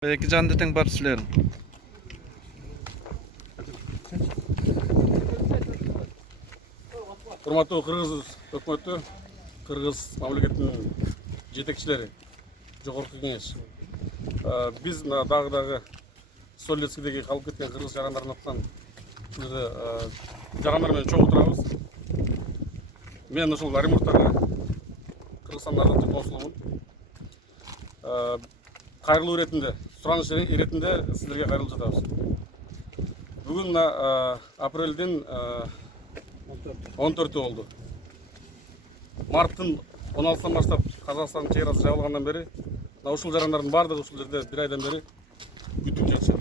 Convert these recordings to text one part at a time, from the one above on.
Эки жанды тең бар силердин. Урматтуу Кыргыз өкмөтү, Кыргыз мамлекетинин жетекчилери, жогорку кеңеш. Биз дагы Солецкидеги калып кеткен кыргыз жарандарын аткан жарандар менен чогуу турабыз. Мен ушул Оренбургдагы Кыргызстандын азаттык консулумун. Кайрылуу иретинде, сураныш иретинде силерге кайрылып жатабыз. Бүгүн апрелдин 14 болду. Марттын 16-тан баштап Казакстандын чек арасы жабылгандан бери ушул жарандардын баардыгы ушул жерде бир айдан бери күтүп жатышат.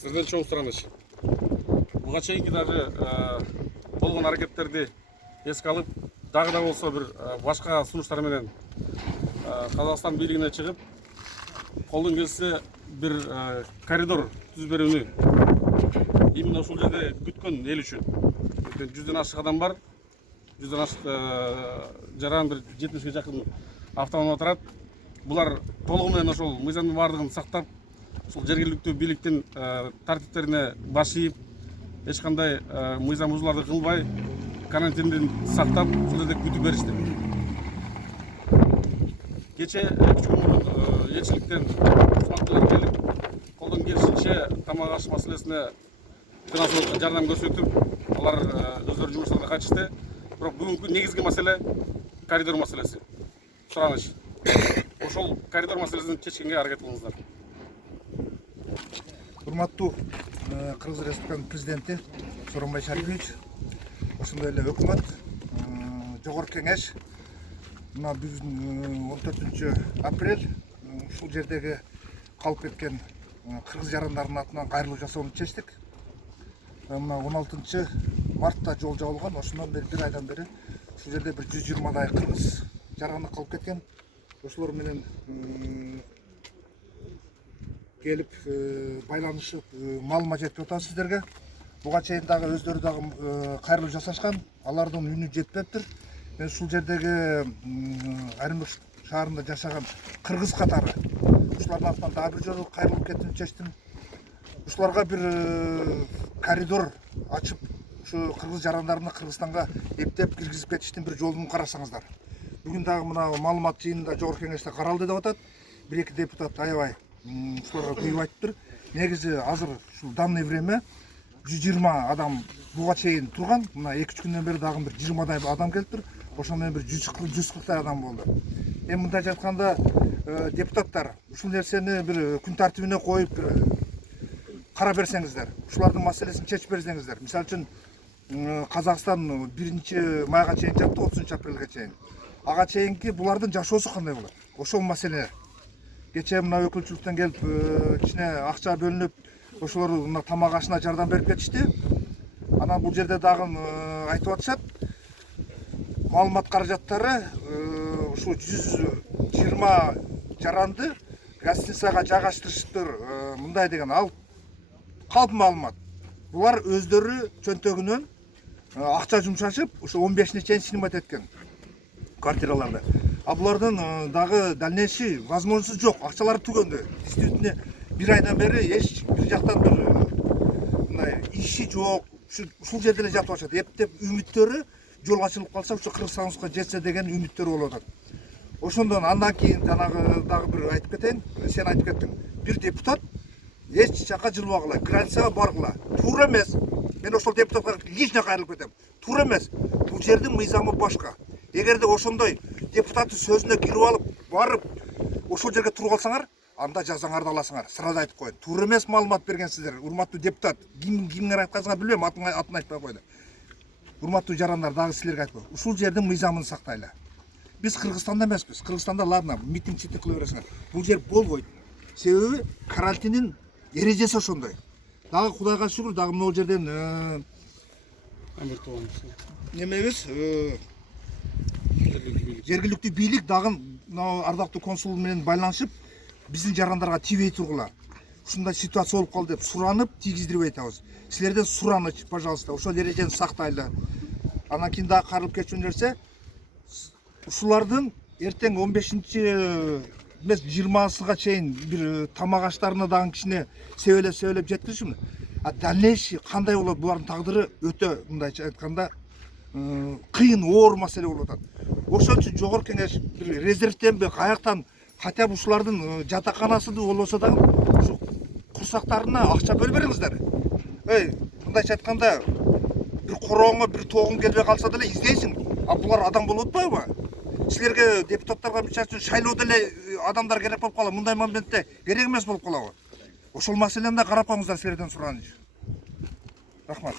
Сизден чоң сураныч. Буга чейинки дагы болгон аракеттерди эске алып, дагы да болсо бир башка сунуштар менен Казакстан бийлигине чыгып, колдон келсе бир коридор түзүп берүүнү именно ушул жерде күткөн эл үчүн. 100ден ашык адам бар. 100ден ашык жаран бир 70ге жакын автоунаа турат. Булар толугу менен ошол мыйзамдын баардыгын сактап, ушул жергиликтүү бийликтин тартиптерине баш ийип, эч кандай мыйзам бузууларды кылбай, карантиндин сактап, ушул жерде күтүп беришти. Кече 3 күн мурун элчиликтен ушунталар келип, колдон келишинче тамак аш маселесине финансылык жардам көрсөтүп, алар өздөрүнүн жумуштарына кайтышты. Бирок бүгүнкү негизги маселе коридор маселеси. Сураныч. Ошол коридор маселесин чечкенге аракет кылыңыздар. Урматтуу Кыргыз Республикасынын президенти Сооронбай Шарипович, ошондой эле өкмөт, жогорку кеңеш мына бүгүн 14 апрель ушул жердеги калып кеткен кыргыз жарандардын атынан кайрылуу жасоону чечтик. Мына 16 мартта жол жабылган, ошондон бери бир айдан бери ушул жерде бир 120дай кыргыз жараны калып кеткен. Ошолор менен келип байланышып маалымат жеткирип атабыз сиздерге. Буга чейин дагы өздөрү дагы кайрылуу жасашкан, алардын үнү жетпептир. Мен ушул жердеги Оренбург шаарында жашаган кыргыз катары ушулардын атынан дагы бир жолу кайрылып кетүүнү чечтим. Ушуларга бир коридор ачып, ушу кыргыз жарандарына Кыргызстанга эптеп киргизип кетиштин бир жолун карасаңыздар. Бүгүн дагы мына маалымат жыйынында жогорку кеңеште каралды деп атат. Бир-эки депутат аябай ушуларга күйүп айтыптыр. Негизи азыр ушул данный время 120 адам буга чейин турган. Мына 2-3 күндөн бери дагы бир 20дай адам келиптир. Ошондон менен бир 140дай адам болду. Эми мындай жатканда депутаттар ушул нерсени бир күн тартибине коюп карап берсеңиздер, ушулардын маселесин чечип берсеңиздер. Мисалы үчүн Казакстан 1 майга чейин жапты, 30 апрелге чейин. Ага чейинки булардын жашоосу кандай болот? Ошол маселе. Кече мына өкүлчүлүктөн келип, кичине акча бөлүнүп, ошолор мына тамак ашына жардам берип кетишти. Анан бул жерде дагы айтып атышат. Маалымат каражаттары ушу 120 жаранды гостиницага жайгаштырышыптыр. Мындай деген ал калп маалымат. Булар өздөрү чөнтөгүнөн акча жумшашып, ушу 15-не чейин снимать эткен квартираларды. А булардын дагы дальнейший возможности жок. Акчалары түгөндү. Действительно, бир айдан бери эч бир жактан бир мындай иши жок. Ушул жерде эле жатып атышат. Эптеп үмүттөрү жол ачылып калса, ушу Кыргызстанга жетсе деген үмүттөрү болуп атат. Ошондон андан кийин жанагы дагы бир айтып кетейин. Сен айтып кеттиң. Бир депутат эч жака жылбагыла, границага баргыла. Туура эмес. Мен ошол депутатка лично кайрылып кетем. Туура эмес. Бул жердин мыйзамы башка. Эгерде ошондой депутаттын сөзүнө кирип алып, барып, ошол жерге туруп алсаңар, анда жазаңарды аласыңар. Сразу айтып коеюн. Туура эмес маалымат бергенсиздер. Урматтуу депутат, кимдер айтканыңа билбейм, атын айтпай койду. Урматтуу жарандар, дагы силерге айтып коеюн. Ушул жердин мыйзамын сактайлы. Биз Кыргызстанда эмеспиз. Кыргызстанда ладно, митинг кыла бересиңер. Бул жер болбойт. Себеби карантиндин эрежеси ошондой. Дагы Кудайга шүгүр, дагы могу жерден немебиз жергиликтүү бийлик дагы ардактуу консул менен байланышып, биздин жарандарга тийбей тургула. Ушундай ситуация болуп калды деп суранып, тийгиздирбей атабыз. Силерден сураныч, пожалуйста, ошол эрежени сактайлы. Анан кийин дагы каралып кетчү нерсе, ушулардын эртең 15 эмес 20-сыга чейин бир тамак аштарына дагы кичине себелеп жеткиришим. А дальнейший кандай болот, булардын тагдыры өтө мындайча айтканда кыйын, оор маселе болуп атат. Ошон үчүн жогорку кеңеш бир резервденби, каяктан хотя бы ушулардын жатаканасы болбосо дагы ушу курсактарына акча бөлүп бериңиздер. Мындайча айтканда бир корооңо бир тогуң келбей калса деле издейсиң. А булар адам болуп атпайбы? Силерге депутаттарга мисалы үчүн шайлоодо эле адамдар керек болуп калат. Мындай моментте керек эмес болуп калабы? Ошол маселени да карап коюңуздар, силерден сураныч. Рахмат.